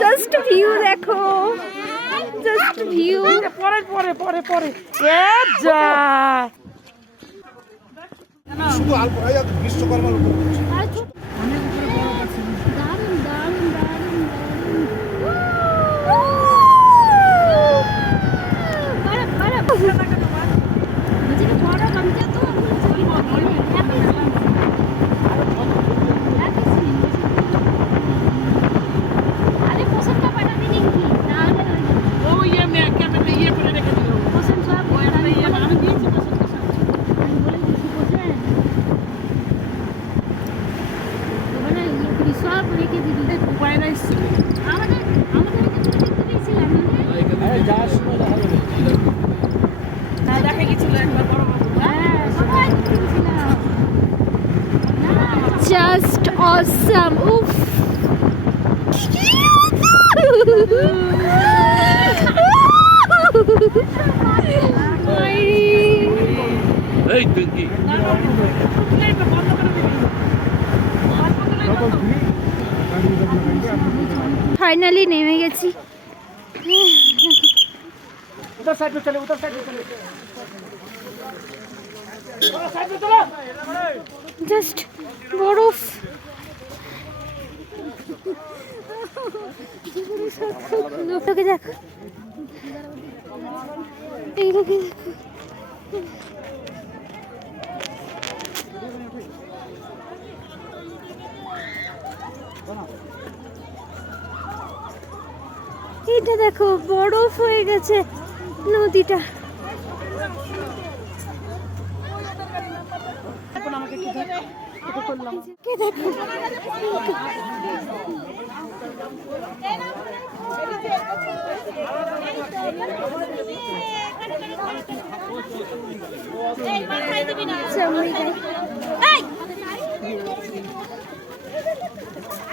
Just view দেখো, just view. পরে পরে পরে পরে যা শুধু আলপনাই আর বিশ্বকর্মার উপর জাস্ট অসাম। উফ, ফাইনালি নেমে গেছি। उधर साइड में चले, उधर साइड में चले, साइड में चलो। জাস্ট বরফ। লোকে দেখো, এই লোকে দেখো। এটা দেখো বরফ হয়ে গেছে নদীটা।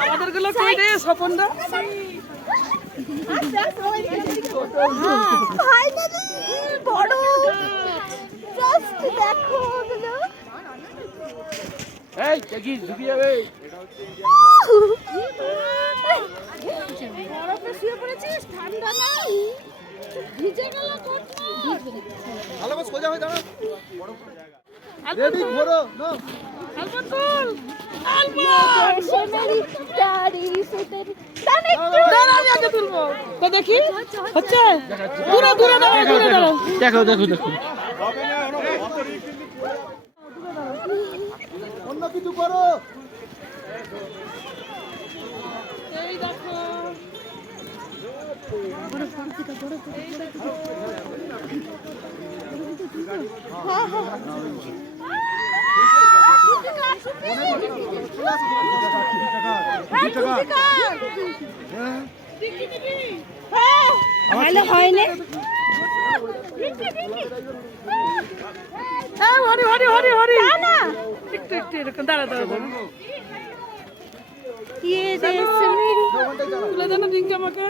আমাদের গুলো কই রে স্বপনদা? ফাইনালি বড়, জাস্ট দেখো ওগুলো। এই দেখি ঝুঁকি যাবে। বরফে শুয়ে পড়েছিস, ঠান্ডা নাই, ভিজে গেল কোট। ভালো করে সোজা হয়ে দাঁড়া। রেডি ঘোরো না। আলবত বল, সোনারি তারি সোনারি টানে। দাঁড়া আমি আগে তুলবো তো দেখি হচ্ছে। দূরে দূরে দাঁড়াও, দূরে দাঁড়াও। দেখো দেখো দেখো, অন্য কিছু করো। এই দেখো ভালো হয়নি। হরি হরি হরি হরি না, একটু একটু এরকম দাঁড়া দাঁড়া দাঁড়া। ये देश में তুলে দেন রিঙ্কি আমাকে।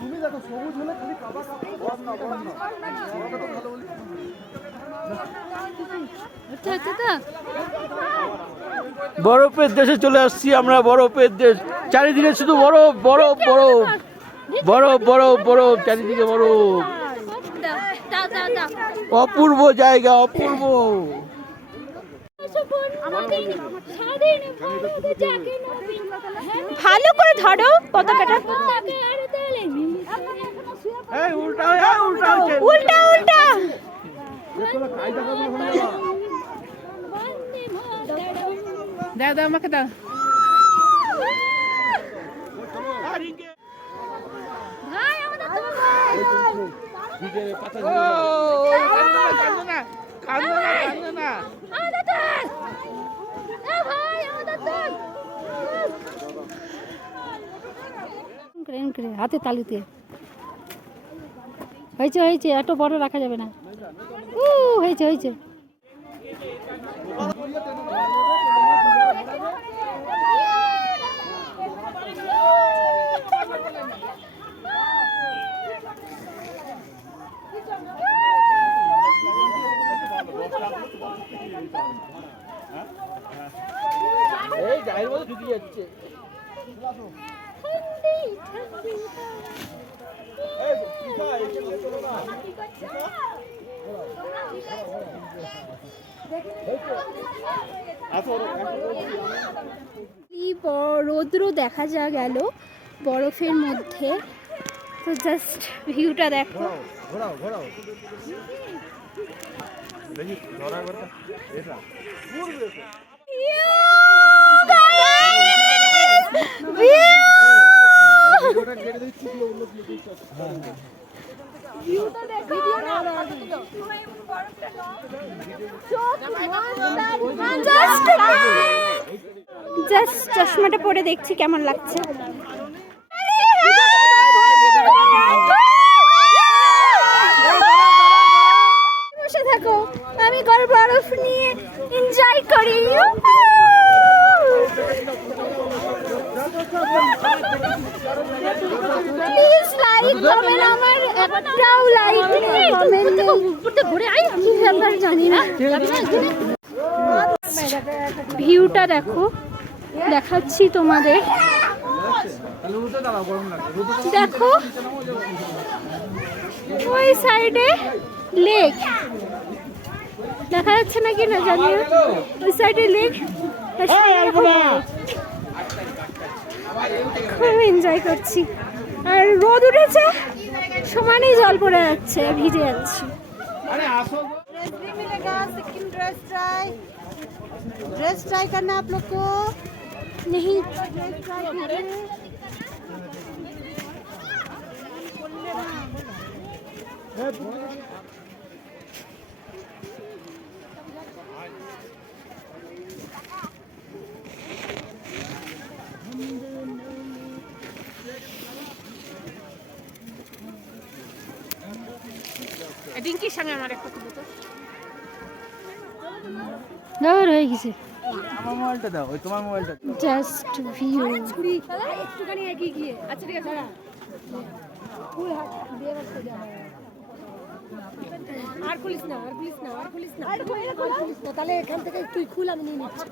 তুমি দেখো সবুজ হলে খালি কাবা বরফের দেশে চলে আসছি আমরা, বরফের দেশ। চারিদিকে শুধু বরফ বরফ বরফ বরফ বরফ বরফ, চারিদিকে বরফ। অপূর্ব জায়গা, অপূর্ব। ভালো করে ধরো পতাকাটা। উল্টা উল্টা উল্টা উল্টা। দাও দাও আমাকে দাও। ভাই আমাদের হাতে তালুতে হয়েছে হয়েছে, এত বড় রাখা যাবে না। হয়েছে হয়েছে। এই গায়ের মধ্যে ঢুকে যাচ্ছে। রৌদ্র দেখা যা গেল বরফের মধ্যে, তো জাস্ট ভিউটা দেখো। ঘোরাও ঘোরাও দেখি ধরা করে এটা জাস্ট চশমাটা পরে দেখছি কেমন লাগছে। বসে থাকো, আমি বরফ নিয়ে এনজয় করি। প্লিজ লাইক কমেন্ট, আমার একটাও লাইক নেই, কমেন্ট নেই, ঘুরে আই আমি ব্যাপার জানি না। ভিউটা দেখো, দেখাচ্ছি তোমাদের, দেখো ওই সাইডে লেক দেখা যাচ্ছে নাকি না জানি না, ওই সাইডে লেক, খুব এনজয় করছি। আর রোদ উঠেছে, সমানেই জল পড়ে যাচ্ছে, ভিজে যাচ্ছি। ड्रेस ट्राई करना आप लोग को नहीं ডিঙ্কির সঙ্গে আমার একটা ছবি তো হয়ে গেছে। আমার মোবাইলটা দাও, ওই তোমার মোবাইলটা জাস্ট ভিউ। একটুখানি এগিয়ে গিয়ে, আচ্ছা ঠিক আছে, আর খুলিস না, আর খুলিস না, আর খুলিস না, আর খুলিস না, তাহলে এখান থেকে তুই খুল, আমি নিয়ে নিচ্ছি।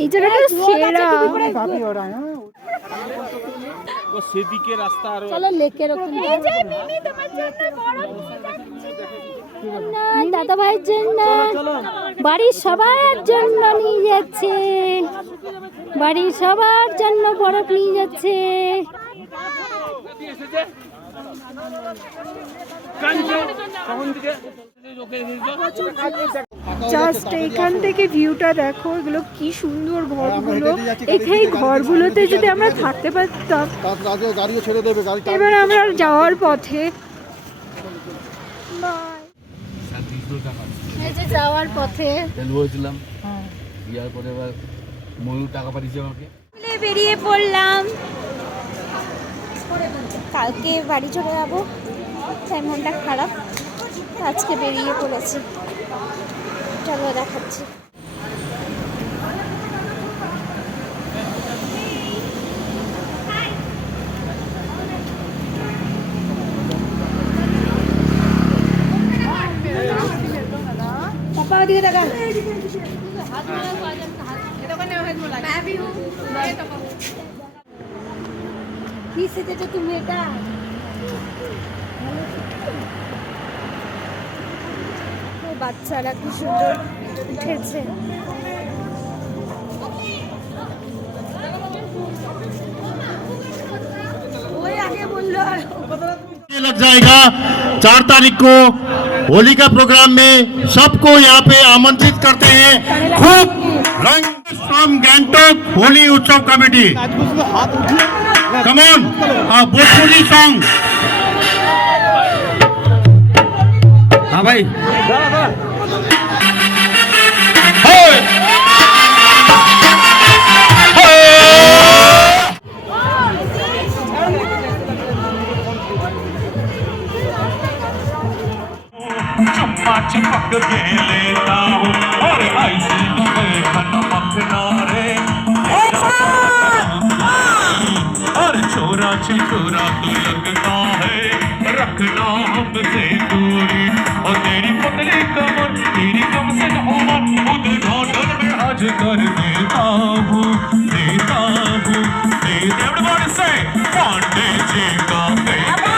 এই জায়গাটা সেরা। ও সেদিকে রাস্তা আরো চলো লেকের ওখানে। এই যে মিমি তোমার জন্য বরফ নিয়ে যাচ্ছি। না দাদা ভাইয়ের জন্য, বাড়ির সবার জন্য নিয়ে যাচ্ছে, বাড়ির সবার জন্য বরফ নিয়ে যাচ্ছে। জাস্ট এখান থেকে ভিউটা দেখো, এগুলো কি সুন্দর ঘরগুলো। এই ঘরগুলোতে যদি আমরা থাকতে পারতাম। গাড়িও ছেড়ে দেবে, গাড়িটা এবার আমরা যাওয়ার পথে, এই যে যাওয়ার পথে তেল বলছিলাম, ইয়ার পরে এবার ময়ূর টাকা পাঠিয়েছে আমাকে। বেরিয়ে পড়লাম, কালকে বাড়ি চলে যাবো, তাই মনটা খারাপ, আজকে বেরিয়ে পড়েছি। চলো দেখাচ্ছি। पापा दिखे देखा কি সেজেছো তুমি এটা? বাচ্চারা কি সুন্দর উঠেছে। ওই আগে বললো लग जाएगा 4 तारीख को होली का प्रोग्राम में सबको यहाँ पे आमंत्रित करते हैं। खूब रंग फ्रॉम गैंगटॉक होली उत्सव committee, come on Bhojpuri song. हाँ भाई, Hey! चुम्मा चिपक के लेता हूँ और ऐसी खन मखना रे और छोरा छिछोरा तो लगता है रखना हमसे दूरी और तेरी पतली कमर तेरी कम से उमर उद्घाटन में आज कर देता हूँ Everybody say पांडे जी का बेटा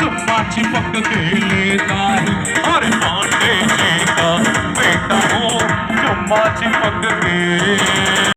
चुम्मा चिपक के लेता हूँ और पांडे जी का बेटा हूँ चुम्मा चिपक के